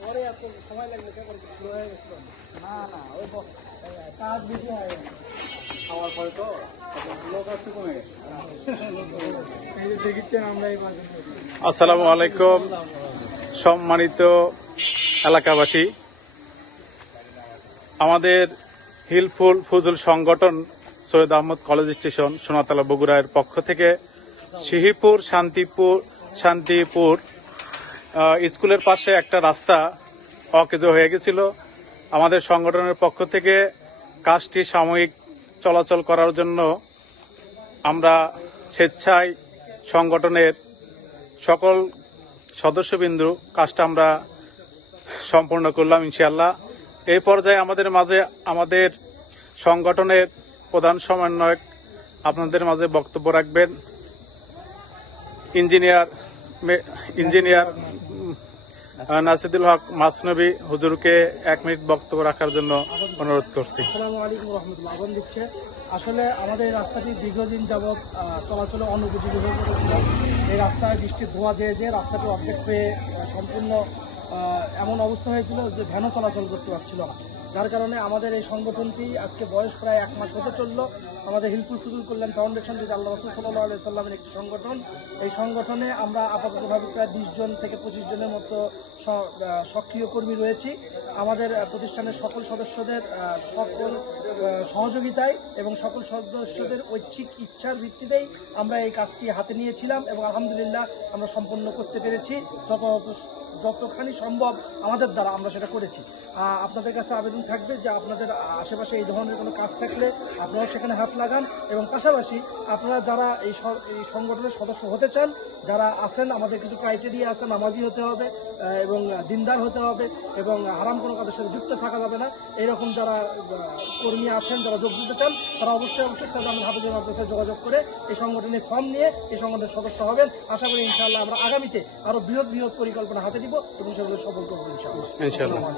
পরে এত সময় লাগবে কেমন স্লো হয়ে গেছিল? না না, ওই কাজ বেশি হয়ে গেছে খাওয়ার পরে, তো লোক একটু কমে গেছে। এই যে দেখিচ্ছেন আমরা এই মাঝে। আসসালামু আলাইকুম সম্মানিত এলাকাবাসী, আমাদের হিলফুল ফুজুল সংগঠন সৈয়দ আহমদ কলেজ স্টেশন সোনাতলা বগুড়ার পক্ষ থেকে শিহিপুর শান্তিপুর স্কুলের পাশে একটা রাস্তা অকেজ হয়ে গেছিল। আমাদের সংগঠনের পক্ষ থেকে কাজটি সাময়িক চলাচল করার জন্য আমরা স্বেচ্ছায় সংগঠনের সকল সদস্যবিন্দু কাজটা আমরা সম্পূর্ণ করলাম ইনশাআল্লাহ। এই পর্যায়ে আমাদের মাঝে আমাদের সংগঠনের প্রধান সমন্বয়ক আপনাদের মাঝে বক্তব্য রাখবেন ইঞ্জিনিয়ার নাসিদুল হক মাসনবী হুজুরকে 1 মিনিট বক্তব্য রাখার জন্য অনুরোধ করছি। আসসালামু আলাইকুম রহমতুল্লাহ। আগুন দিচ্ছে। আসলে আমাদের এই রাস্তাটি দীর্ঘদিন যাবৎ চলাচলে অনুপযোগী হয়ে পড়েছিল। এই রাস্তায় বৃষ্টির ধোয়া যেয়ে রাস্তাটি অর্ধেক পেয়ে সম্পূর্ণ এমন অবস্থা হয়েছিল যে ভ্যানও চলাচল করতে পারছিল না। যার কারণে আমাদের এই সংগঠনটি আজকে বয়স প্রায় 1 মাস হতে চলল। আমাদের হিলফুল ফুজুল কল্যাণ ফাউন্ডেশন, যেটা আল্লাহ রাসূল সাল্লাল্লাহু আলাইহি সাল্লামের একটি সংগঠন, এই সংগঠনে আমরা আপাততভাবে প্রায় 20 জন থেকে 25 জনের মতো সক্রিয় কর্মী রয়েছি। আমাদের প্রতিষ্ঠানের সকল সদস্যদের সকল সহযোগিতায় এবং সকল সদস্যদের ঐচ্ছিক ইচ্ছার ভিত্তিতেই আমরা এই কাজটি হাতে নিয়েছিলাম এবং আলহামদুলিল্লাহ আমরা সম্পন্ন করতে পেরেছি। যতখানি সম্ভব আমাদের দ্বারা আমরা সেটা করেছি। আপনাদের কাছে আবেদন থাকবে যে আপনাদের আশেপাশে এই ধরনের কোনো কাজ থাকলে আপনারা সেখানে হাত লাগান এবং পাশাপাশি আপনারা যারা এই সংগঠনের সদস্য হতে চান, যারা আছেন, আমাদের কিছু ক্রাইটেরিয়া আছে, নামাজি হতে হবে এবং দিনদার হতে হবে এবং হারাম কোনো কাজের সাথে যুক্ত থাকা যাবে না। এইরকম যারা কর্মী আছেন, যারা যোগ দিতে চান, তারা অবশ্যই সৈয়দ আহমদ হাফেজুল মাদ্রাসায় যোগাযোগ করে এই সংগঠনের ফর্ম নিয়ে এই সংগঠনের সদস্য হবেন। আশা করি ইনশাআল্লাহ আমরা আগামীতে আরো বৃহৎ পরিকল্পনা হাতে দিব এবং সেগুলো সফল করবো ইনশাআল্লাহ।